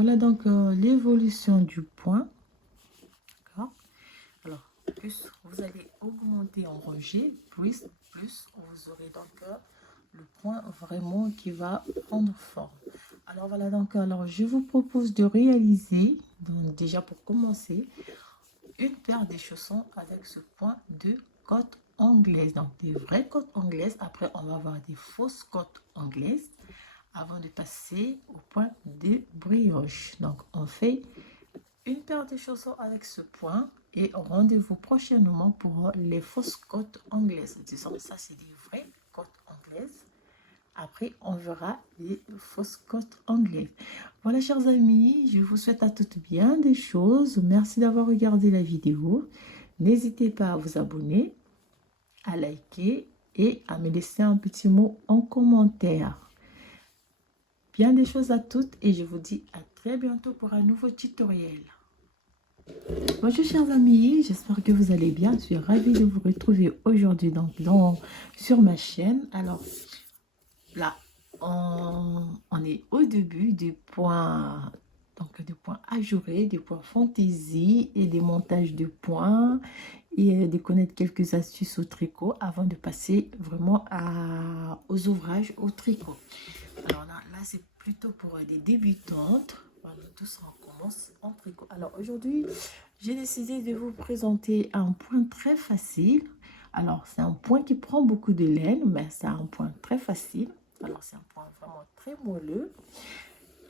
voilà donc l'évolution du point. D'accord. Alors, plus vous allez augmenter en rangée, plus vous aurez donc le point vraiment qui va prendre forme. Alors voilà donc, alors je vous propose de réaliser, donc déjà pour commencer, une paire de chaussons avec ce point de côte anglaise. Donc des vraies côtes anglaises. Après, on va avoir des fausses côtes anglaises avant de passer au point de brioche. Donc on fait une paire de chaussons avec ce point et rendez-vous prochainement pour les fausses côtes anglaises. Disons, ça c'est des vraies côtes anglaises. Après, on verra les fausses côtes anglaises. Voilà, chers amis, je vous souhaite à toutes bien des choses. Merci d'avoir regardé la vidéo. N'hésitez pas à vous abonner, à liker et à me laisser un petit mot en commentaire. Bien des choses à toutes et je vous dis à très bientôt pour un nouveau tutoriel. Bonjour chers amis, j'espère que vous allez bien. Je suis ravie de vous retrouver aujourd'hui sur ma chaîne. Alors là, on est au début du point, donc des points ajourés, des points fantaisie et des montages de points et de connaître quelques astuces au tricot avant de passer vraiment aux ouvrages au tricot. Alors là c'est plutôt pour des débutantes. Voilà, tout ça on commence en tricot. Alors aujourd'hui, j'ai décidé de vous présenter un point très facile. Alors c'est un point qui prend beaucoup de laine, mais c'est un point très facile. Alors c'est un point vraiment très moelleux.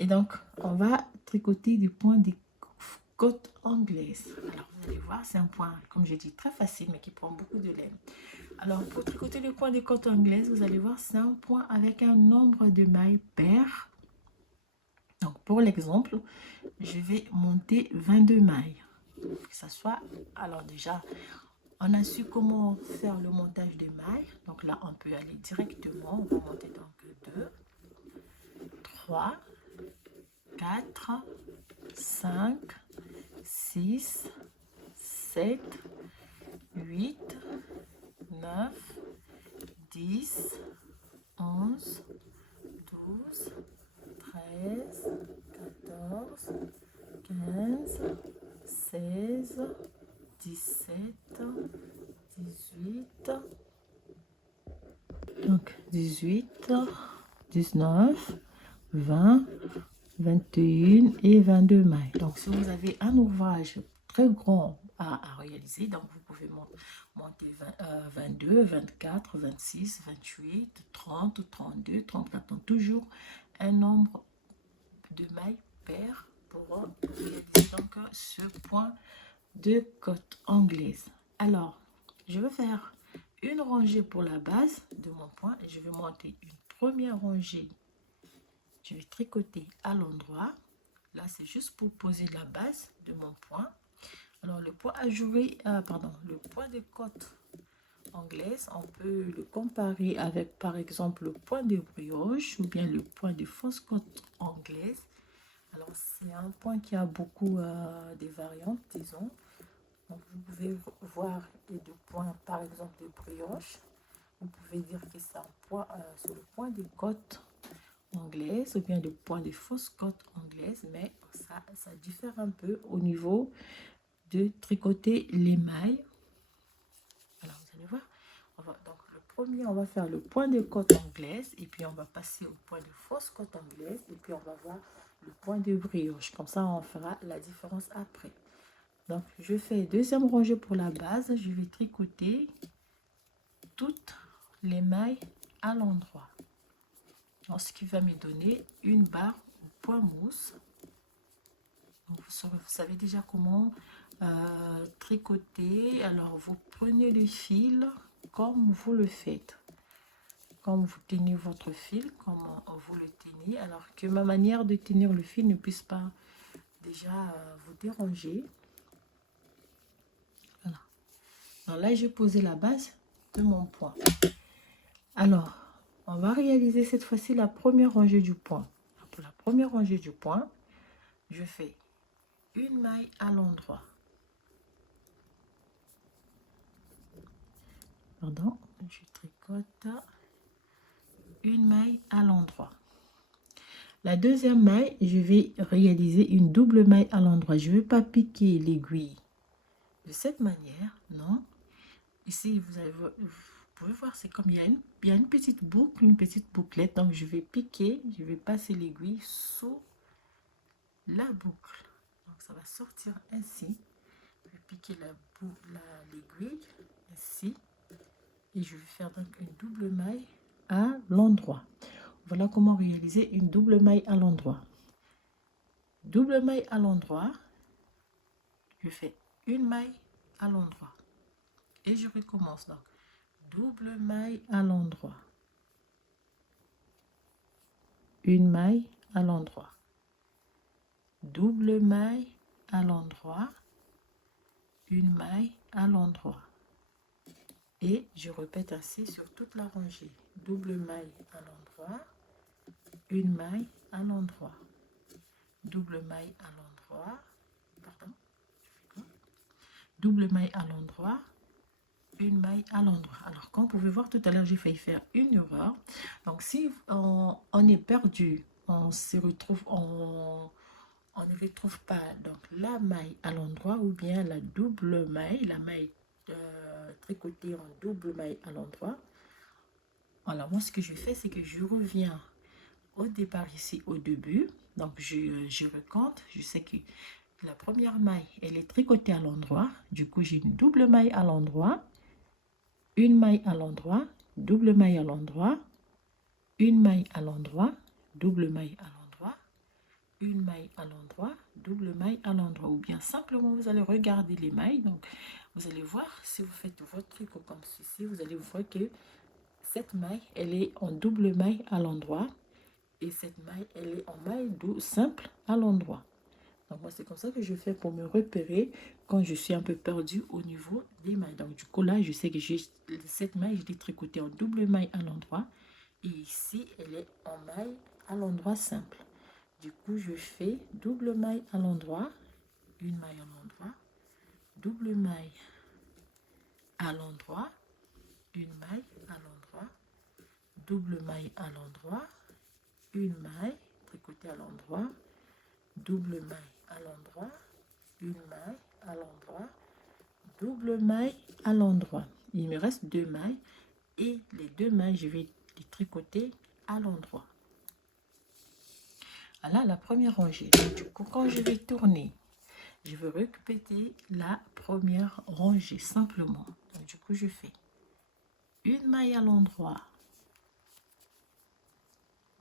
Et donc on va tricoter des points des côtes anglaises. Alors vous allez voir, c'est un point, comme je dis, très facile, mais qui prend beaucoup de laine. Alors pour tricoter le point des côtes anglaises, vous allez voir, c'est un point avec un nombre de mailles paires. Donc pour l'exemple, je vais monter 22 mailles. Que ça soit, alors déjà, on a su comment faire le montage des mailles. Donc là, on peut aller directement. On va monter donc 2, 3, 4, 5, 6, 7, 8, 9, 10, 11, 12, 13, 14, 15, 16, 17, 18, donc 18, 19, 20, 21 et 22 mailles. Donc si vous avez un ouvrage très grand à réaliser, donc vous pouvez monter 22, 24, 26, 28, 30, 32, 34, donc toujours un nombre de mailles paires pour réaliser donc ce point de côte anglaise. Alors, je vais faire une rangée pour la base de mon point et je vais monter une première rangée. Je vais tricoter à l'endroit. Là, c'est juste pour poser la base de mon point. Alors, le point ajouré, le point de côte anglaise, on peut le comparer avec, par exemple, le point de brioche ou bien le point de fausse côte anglaise. Alors, c'est un point qui a beaucoup de variantes, disons. Donc, vous pouvez voir les deux points, par exemple, de brioche. Vous pouvez dire que c'est un point sur le point de côte anglaise ou bien le point de fausse côte anglaise, mais ça diffère un peu au niveau de tricoter les mailles. Alors, vous allez voir, donc le premier, on va faire le point de côte anglaise et puis on va passer au point de fausse côte anglaise et puis on va voir le point de brioche. Comme ça, on fera la différence après. Donc, je fais deuxième rangée pour la base. Je vais tricoter toutes les mailles à l'endroit. Ce qui va me donner une barre au point mousse. Donc, vous savez déjà comment tricoter. Alors, vous prenez le fil comme vous le faites. Comme vous tenez votre fil, comme vous le tenez. Alors que ma manière de tenir le fil ne puisse pas déjà vous déranger. Voilà. Alors là, j'ai posé la base de mon point. Alors, on va réaliser cette fois-ci la première rangée du point. Pour la première rangée du point, je fais une maille à l'endroit. Pardon, je tricote une maille à l'endroit. La deuxième maille, je vais réaliser une double maille à l'endroit. Je ne vais pas piquer l'aiguille de cette manière, non. Ici, vous pouvez voir, c'est comme il y a une petite boucle, une petite bouclette. Donc, je vais piquer, je vais passer l'aiguille sous la boucle. Donc, ça va sortir ainsi. Je vais piquer l'aiguille ici. Et je vais faire donc une double maille à l'endroit. Voilà comment réaliser une double maille à l'endroit. Double maille à l'endroit. Je fais une maille à l'endroit. Et je recommence donc. Double maille à l'endroit. Une maille à l'endroit. Double maille à l'endroit. Une maille à l'endroit. Et je répète ainsi sur toute la rangée. Double maille à l'endroit. Une maille à l'endroit. Double maille à l'endroit. Pardon. Double maille à l'endroit. Une maille à l'endroit. Alors, comme vous pouvez voir tout à l'heure, j'ai failli faire une erreur. Donc, si on est perdu, on se retrouve, on ne retrouve pas donc la maille à l'endroit ou bien la double maille, la maille tricotée en double maille à l'endroit. Alors, moi, ce que je fais, c'est que je reviens au départ ici, au début. Donc, je recompte. Je sais que la première maille, elle est tricotée à l'endroit. Du coup, j'ai une double maille à l'endroit. Une maille à l'endroit, double maille à l'endroit, une maille à l'endroit, double maille à l'endroit, une maille à l'endroit, double maille à l'endroit. Ou bien simplement, vous allez regarder les mailles. Donc, vous allez voir, si vous faites votre tricot comme ceci, vous allez voir que cette maille, elle est en double maille à l'endroit. Et cette maille, elle est en maille simple à l'endroit. Donc, moi, c'est comme ça que je fais pour me repérer quand je suis un peu perdue au niveau des mailles. Donc, du coup, là, je sais que cette maille, je l'ai tricotée en double maille à l'endroit. Et ici, elle est en maille à l'endroit simple. Du coup, je fais double maille à l'endroit, une maille à l'endroit, double maille à l'endroit, une maille à l'endroit, double maille à l'endroit, une maille tricotée à l'endroit, double maille à l'endroit, une maille à l'endroit, double maille à l'endroit. Il me reste deux mailles et les deux mailles, je vais les tricoter à l'endroit. Voilà la première rangée. Donc, du coup, quand je vais tourner, je vais répéter la première rangée simplement. Donc, du coup, je fais une maille à l'endroit.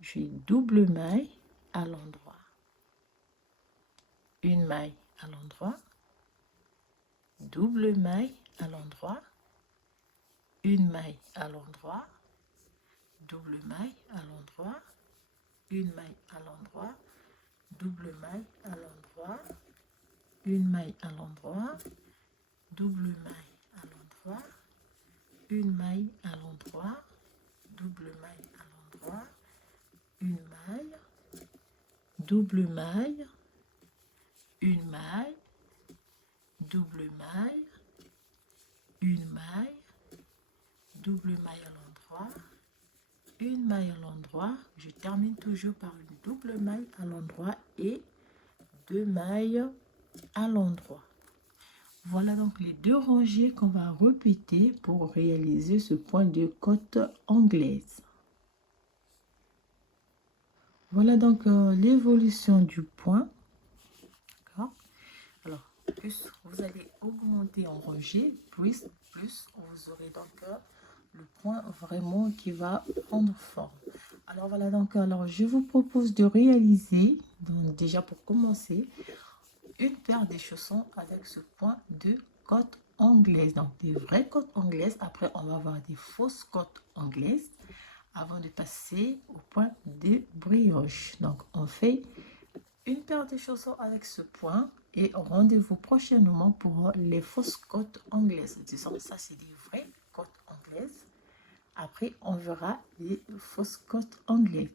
Je fais double maille à l'endroit. Une maille à l'endroit. Double maille à l'endroit. Une maille à l'endroit. Double maille à l'endroit. Une maille à l'endroit. Double maille à l'endroit. Une maille à l'endroit. Double maille à l'endroit. Une maille à l'endroit. Double maille à l'endroit. Une maille. Double maille. Une maille. Double maille. Une maille. Double maille à l'endroit. Une maille à l'endroit. Je termine toujours par une double maille à l'endroit et deux mailles à l'endroit. Voilà donc les deux rangées qu'on va répéter pour réaliser ce point de côte anglaise. Voilà donc l'évolution du point. D'accord. Alors, plus vous allez augmenter en rangée, plus vous aurez donc le point vraiment qui va prendre forme. Alors voilà donc, alors je vous propose de réaliser, donc déjà pour commencer, une paire de chaussons avec ce point de côte anglaise. Donc des vraies côtes anglaises. Après, on va avoir des fausses côtes anglaises avant de passer au point de brioche. Donc on fait une paire de chaussons avec ce point et rendez-vous prochainement pour les fausses côtes anglaises. Disons, ça c'est des vraies côtes anglaises. Après, on verra les fausses côtes anglaises.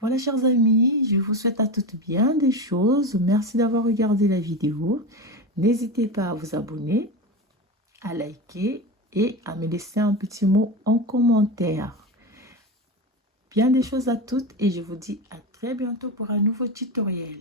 Voilà, chers amis, je vous souhaite à toutes bien des choses. Merci d'avoir regardé la vidéo. N'hésitez pas à vous abonner, à liker et à me laisser un petit mot en commentaire. bien des choses à toutes et je vous dis à très bientôt pour un nouveau tutoriel.